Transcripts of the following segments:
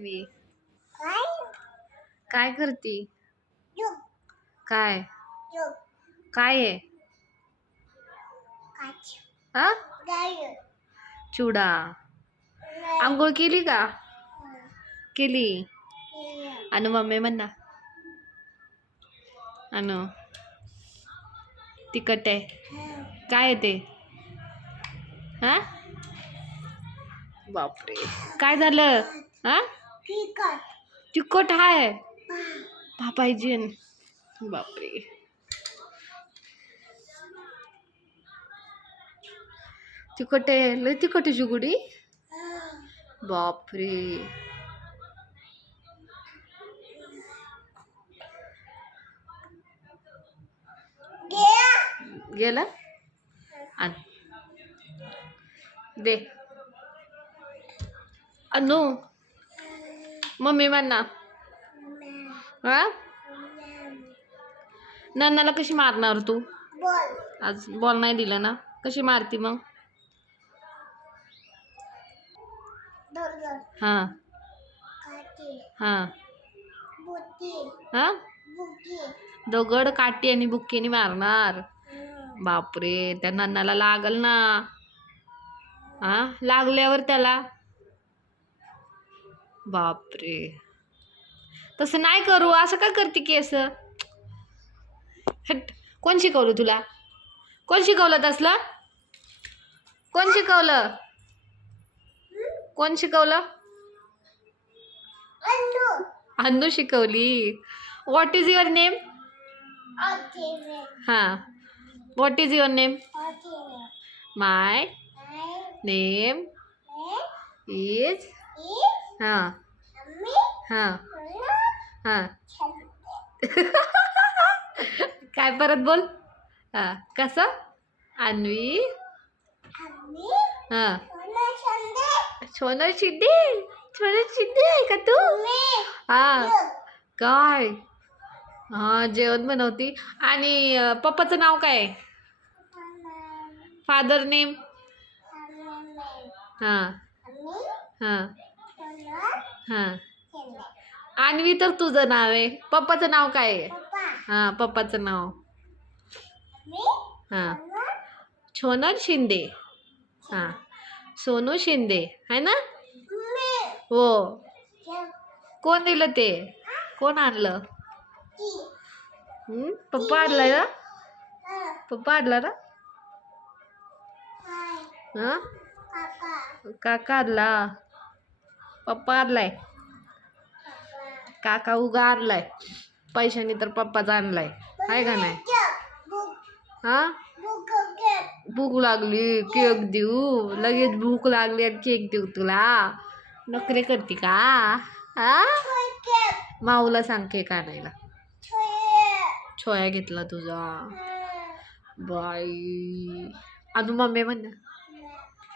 मी काय? करती? काय? काय आहे? हा? चुडा आंघोळ केली का? केली. अनु मम्मी म्हणा. अनु. तिखट आहे. काय आहे ते? हा? बापरे. काय झालं? हा? तिखट. आहे पाहिजे बापरे. तिखट आहे लय तिखट आहे जुगुडी बापरे. गेला. आण. दे. अनु मम्मी म्हणा हा? नन्नाला कशी मारणार तू? आज बॉल नाही दिला ना? कशी मारती मग? हा. हा. हा? दगड काटी आणि बुक्कीने मारणार. बापरे त्या नन्नाला लागल ना? हा? लागल्यावर त्याला? बापरे. तसं नाही करू असं काय करते केस? हट कोण शिकवलं तुला? कोण शिकवलं तसलं? कोण शिकवलं? कोण शिकवलं? अन्नू शिकवली. व्हॉट इज युअर नेम हां. What is your name my name is हां. हां. हां. काय परत बोल. हां. कसं? अन्वी. हां. सोनल शिंदे सोनल शिंदे आहे का तू? हां. काय? हां जेवण बनवती. आणि पप्पाचं नाव काय आहे? फादर नेम हां. हां. हां. अन्वी तर तुझं नाव आहे. पप्पाचं नाव काय आहे? हां पप्पाचं नाव. हां. सोनल शिंदे. हां. सोनू शिंदे. आहे ना? हो. कोण दिलं ते? कोण आणलं? हं? पप्पा आणलं ना? पप्पा आणलं ना? हां? काका आणला. पप्पा आणलाय. काका उगा आणलाय. पैशाने तर पप्पाचा आणलाय आहे का नाही? हा? भूक लागली केक देऊ. लगेच भूक लागली आणि केक देऊ तुला. नोकरी करते का? हा माऊला सांग केक आणायला. छोया घेतला तुझा. बाई. अनु मम्मी म्हण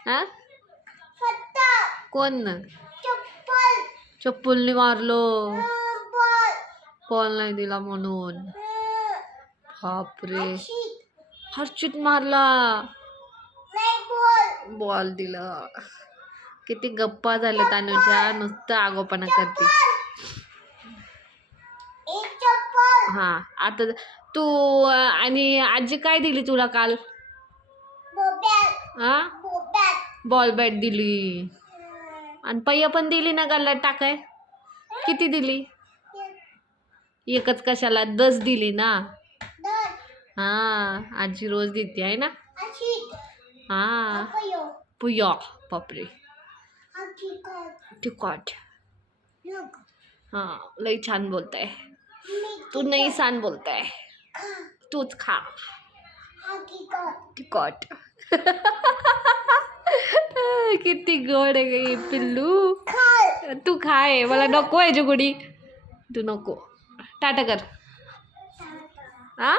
हा? कोण? ना चप्पलने मारलो. बॉल. नाही दिला म्हणून. बापरे. हर्षित. मारला. बॉल. दिला. किती गप्पा झाल्या तानुच्या नुसतं आगोपणा करते. हा आता तू आणि आजी काय दिली तुला काल? हा बॉल बॅट दिली. आणि पय्या पण दिली ना गल्ल्यात टाकाय. किती दिली? एकच कशाला? दस दिली ना? हा आजी रोज देते आहे ना? हा. पुया. बापरे. तिखट. हा लई छान बोलताय. तू नाही छान बोलताय. तूच खा. तिखट. किती गोड आहे ग पिल्लू. तू खाय मला नको आहे जुगुडी. तू नको. टाटा कर. हा